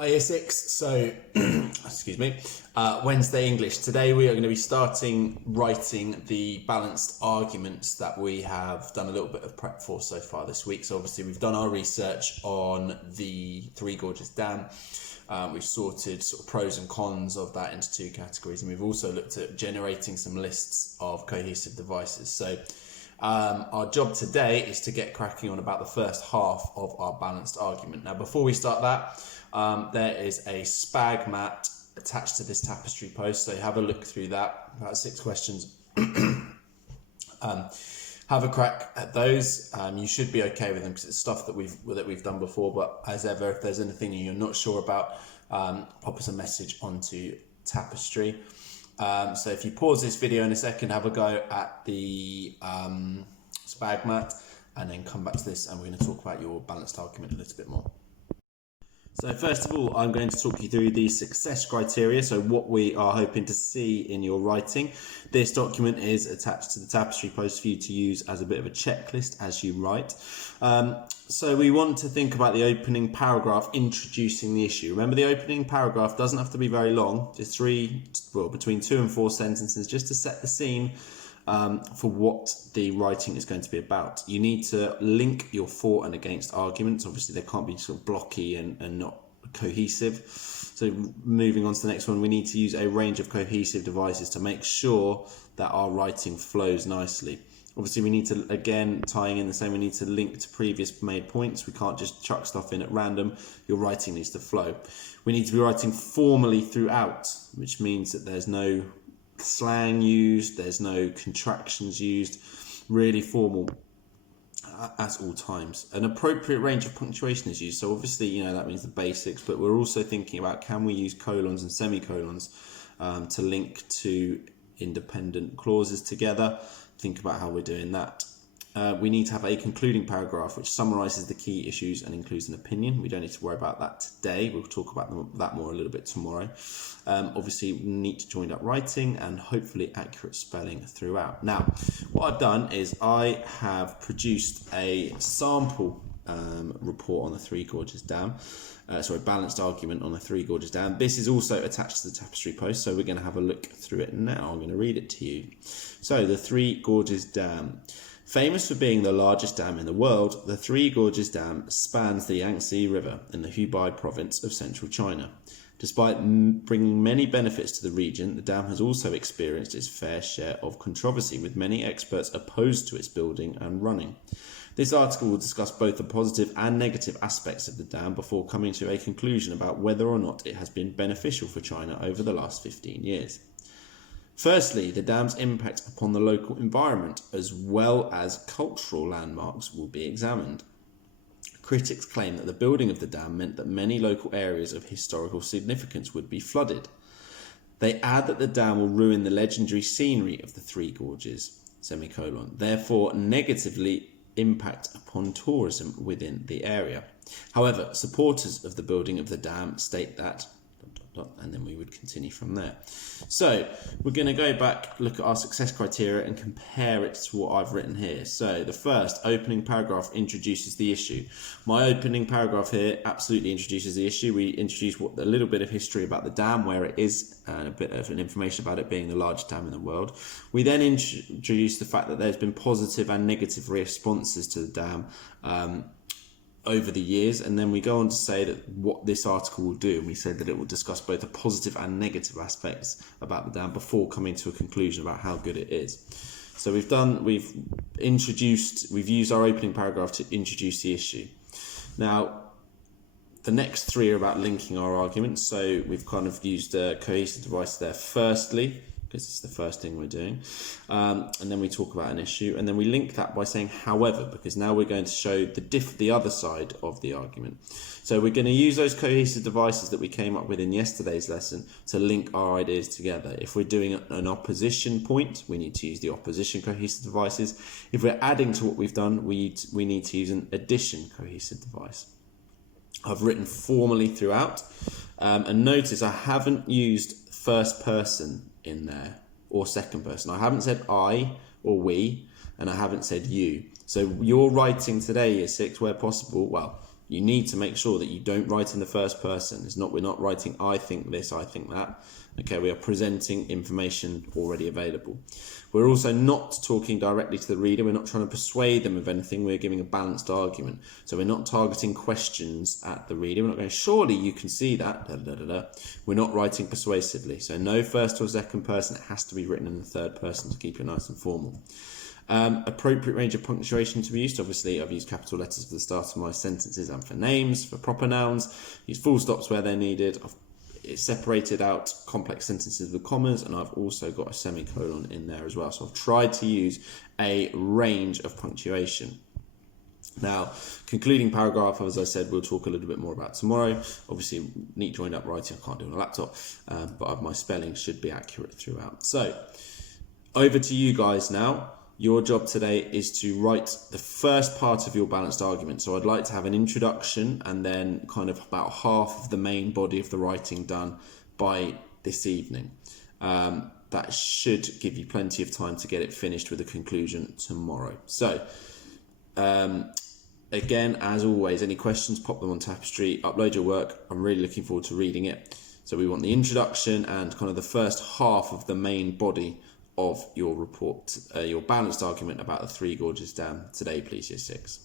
Hi Year 6, so excuse me, Wednesday English. Today we are going to be starting writing the balanced arguments that we have done a little bit of prep for so far this week. So obviously we've done our research on the Three Gorges Dam. We've sorted sort of pros and cons of that into two categories, and we've also looked at generating some lists of cohesive devices. So our job today is to get cracking on about the first half of our balanced argument. Now, before we start that, there is a spag mat attached to this tapestry post, so have a look through that. About 6 questions. Have a crack at those. You should be okay with them because it's stuff that we've done before. But as ever, if there's anything you're not sure about, pop us a message onto Tapestry. So if you pause this video in a second, have a go at the spag mat, and then come back to this, and we're going to talk about your balanced argument a little bit more. So first of all, I'm going to talk you through the success criteria, so what we are hoping to see in your writing. This document is attached to the Tapestry post for you to use as a bit of a checklist as you write. So we want to think about the opening paragraph introducing the issue. Remember, the opening paragraph doesn't have to be very long, just between 2 and 4 sentences, just to set the scene for what the writing is going to be about. You need to link your for and against arguments. Obviously, they can't be sort of blocky and not cohesive. So moving on to the next one, we need to use a range of cohesive devices to make sure that our writing flows nicely. Obviously, we need to, again, tying in the same, we need to link to previous made points. We can't just chuck stuff in at random. Your writing needs to flow. We need to be writing formally throughout, which means that there's no slang used, there's no contractions used, really formal at all times. An appropriate range of punctuation is used, so obviously, you know, that means the basics, but we're also thinking about, can we use colons and semicolons to link to independent clauses together? Think about how we're doing that. We need to have a concluding paragraph which summarises the key issues and includes an opinion. We don't need to worry about that today. We'll talk about that more a little bit tomorrow. Obviously, neat joined up writing and hopefully accurate spelling throughout. Now, what I've done is I have produced a sample report on the Three Gorges Dam. Balanced argument on the Three Gorges Dam. This is also attached to the Tapestry post, so we're going to have a look through it now. I'm going to read it to you. So, the Three Gorges Dam. Famous for being the largest dam in the world, the Three Gorges Dam spans the Yangtze River in the Hubei province of central China. Despite bringing many benefits to the region, the dam has also experienced its fair share of controversy, with many experts opposed to its building and running. This article will discuss both the positive and negative aspects of the dam before coming to a conclusion about whether or not it has been beneficial for China over the last 15 years. Firstly, the dam's impact upon the local environment as well as cultural landmarks will be examined. Critics claim that the building of the dam meant that many local areas of historical significance would be flooded. They add that the dam will ruin the legendary scenery of the Three Gorges, therefore negatively impact upon tourism within the area. However, supporters of the building of the dam state that, and then we would continue from there. So we're going to go back, look at our success criteria and compare it to what I've written here. So the first opening paragraph introduces the issue. My opening paragraph here absolutely introduces the issue. We introduce a little bit of history about the dam, where it is, and a bit of an information about it being the largest dam in the world. We then introduce the fact that there's been positive and negative responses to the dam over the years, and then we go on to say that what this article will do, and we said that it will discuss both the positive and negative aspects about the dam before coming to a conclusion about how good it is. So we've used our opening paragraph to introduce the issue. Now, the next 3 are about linking our arguments, so we've kind of used a cohesive device there firstly, because it's the first thing we're doing, and then we talk about an issue, and then we link that by saying however, because now we're going to show the other side of the argument. So we're going to use those cohesive devices that we came up with in yesterday's lesson to link our ideas together. If we're doing an opposition point, we need to use the opposition cohesive devices. If we're adding to what we've done, we need to use an addition cohesive device. I've written formally throughout, and notice I haven't used first person in there or second person. I haven't said I or we, and I haven't said you. So you're writing today, Year 6, where possible, well, you need to make sure that you don't write in the first person. We're not writing I think this, I think that. Okay, we are presenting information already available. We're also not talking directly to the reader. We're not trying to persuade them of anything. We're giving a balanced argument. So we're not targeting questions at the reader. We're not going, surely you can see that. Da, da, da, da. We're not writing persuasively. So no first or second person. It has to be written in the third person to keep it nice and formal. Appropriate range of punctuation to be used. Obviously, I've used capital letters for the start of my sentences and for names, for proper nouns. Use full stops where they're needed. I've separated out complex sentences with commas, and I've also got a semicolon in there as well. So I've tried to use a range of punctuation. Now, concluding paragraph, as I said, we'll talk a little bit more about tomorrow. Obviously, neat joined up writing, I can't do on a laptop, but my spelling should be accurate throughout. So, over to you guys now. Your job today is to write the first part of your balanced argument. So I'd like to have an introduction and then kind of about half of the main body of the writing done by this evening. That should give you plenty of time to get it finished with a conclusion tomorrow. So, again, as always, any questions, pop them on Tapestry, upload your work. I'm really looking forward to reading it. So we want the introduction and kind of the first half of the main body of your report, your balanced argument about the Three Gorges Dam today, please, year 6.